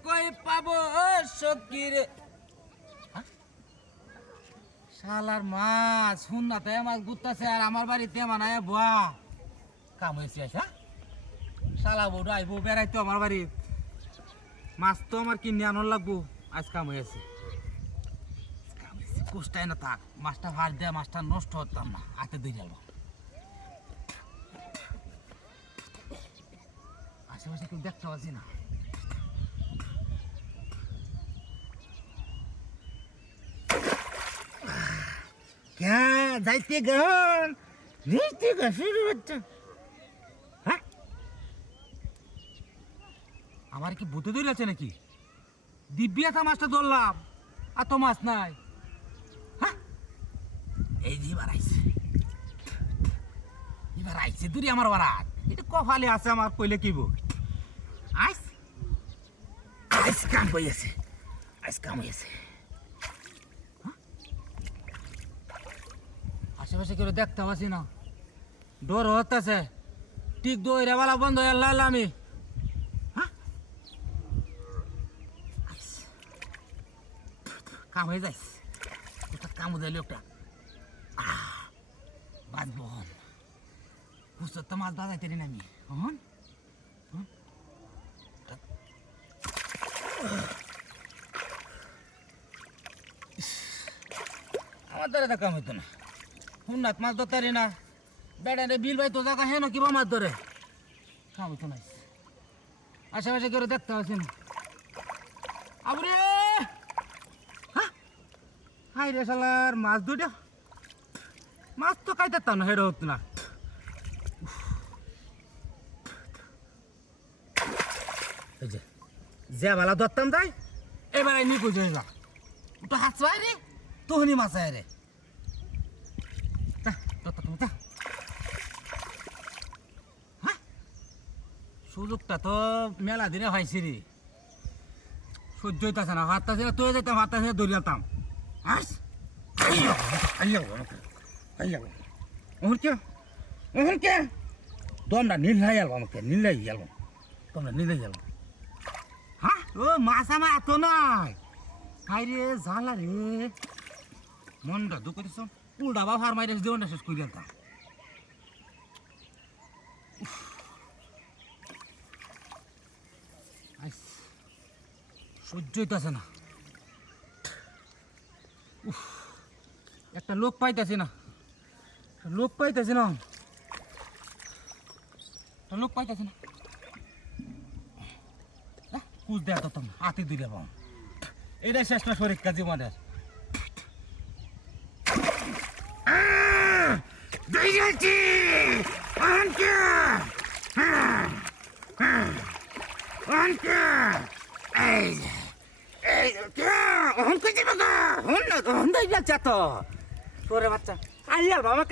কই পাবো সকির শালার মাছ শুন না তাই মাছ গুতাছে আর আমার বাড়িতে মানায় বুয়া কাম হয়েছে আচ্ছা শালা বউটা আইবো বেড়াইতো আমার বাড়ি মাছ তো আমার কিনে আনার লাগবো আজ কাম হয়েছে কোষ্টায় না থাক মাছটা ভাত দেয়া মাছটা নষ্ট হতাম না হাতে দিয়ে গেল আশেপাশে কেউ দেখতে পাচ্ছি না যাইতে গান হ্যাঁ আমার কি ভূতে ধরে আছে নাকি দিব্যি একটা মাছটা ধরলাম আর তো মাছ নাই হ্যাঁ এই যে এবার আইছে দূরে আমার বারাত এটা কপালে আছে আমার কইলে কি বল আইস আইস কাম হইছে আশেপাশে কেউ দেখতে পাচ্ছি না ডর হতেছে ঠিক দইরা বালা বন্ধ হয়ে লাইলাম আমি হ্যাঁ কাম হয়ে যাইস ওটা কাম দিলে একটা বাঁধব বুঝতে তো মাছ বাজাইতে না আমি হন আমার দ্বারা কাম হইতো না হুন্নাত মাছ ধরতে না বেড়ারে বিল ভাই তো জায়গা হেন কিবা মাছ ধরে কাম হইতো না আশেপাশে কেউ দেখতে পাচ্ছি না আবরে হাই রে শালার মাছ দুইটা মাছ তো খাইতে না হেরে হতো না যে বেলা ধরতাম যাই এবার নিখোঁজ হয়ে যা তো হাত চাই রে তোহনি মাছ আয় রে সুযোগটা তো মেলা দিনে পাইছি রে সহ্য হইতেছে না হাতটা ছিল তুই যেতাম হাতটা ছিল দৌড়াতাম আস কে তোমরা নীলাই আলবো আমাকে নীলাই গেল তোমরা নীলাই গেল হ্যাঁ ও মাছ আমার এত নাই হাই রে জ্বালা রে মনটা দুঃখ দিস উল্টা বা ফার মাইরে জীবনটা শেষ করে দিতাম সহ্য হইতেছে না একটা লোক পাইতেছি না লোক পাইতেছি না কুচ দেয় তো তুমি হাতে দিলে পাও এটাই শেষ না পরীক্ষা জীবনের তোরে বাচ্চা আইয়া বাবা